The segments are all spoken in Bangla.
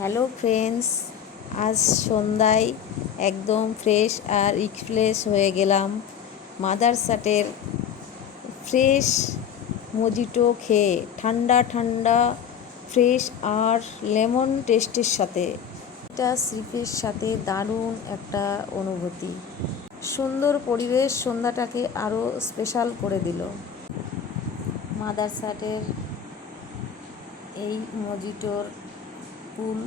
হ্যালো ফ্রেন্ডস, আজ সন্ধ্যায় একদম ফ্রেশ আর রিফ্রেশ হয়ে গেলাম মাদারসাটের ফ্রেশ মজিটো খেয়ে। ঠান্ডা ঠান্ডা ফ্রেশ আর লেমন টেস্টের সাথে এটা স্রিফের সাথে দারুণ একটা অনুভূতি। সুন্দর পরিবেশ সন্ধ্যাটাকে আরও স্পেশাল করে দিল। মাদারসাটের এই মজিটোর কুল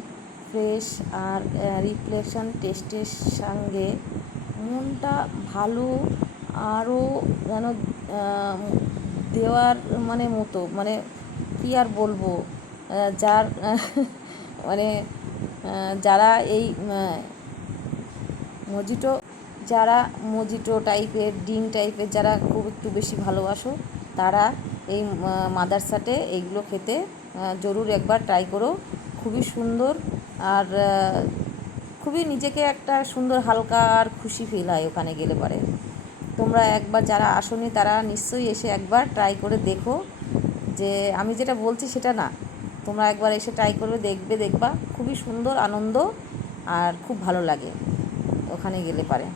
ফ্রেশ আর রিফ্লেকশন টেস্টের সঙ্গে মনটা ভালো আরও যেন দেওয়ার মতো কী আর বলবো। যার মানে যারা এই মজিটো যারা মজিটো টাইপের ড্রিঙ্ক টাইপের যারা খুব একটু বেশি ভালোবাসো, তারা এই মাদারসাটে এইগুলো খেতে জরুর একবার ট্রাই করো। খুবই সুন্দর আর খুবই নিজেকে একটা সুন্দর হালকা আর খুশি ফিল হয় ওখানে গেলে পরে। তোমরা একবার যারা আসোনি তারা নিশ্চয়ই এসে একবার ট্রাই করে দেখো। যে আমি যেটা বলছি সেটা না, তোমরা একবার এসে ট্রাই করবে, দেখবা খুবই সুন্দর আনন্দ আর খুব ভালো লাগে ওখানে গেলে পারে।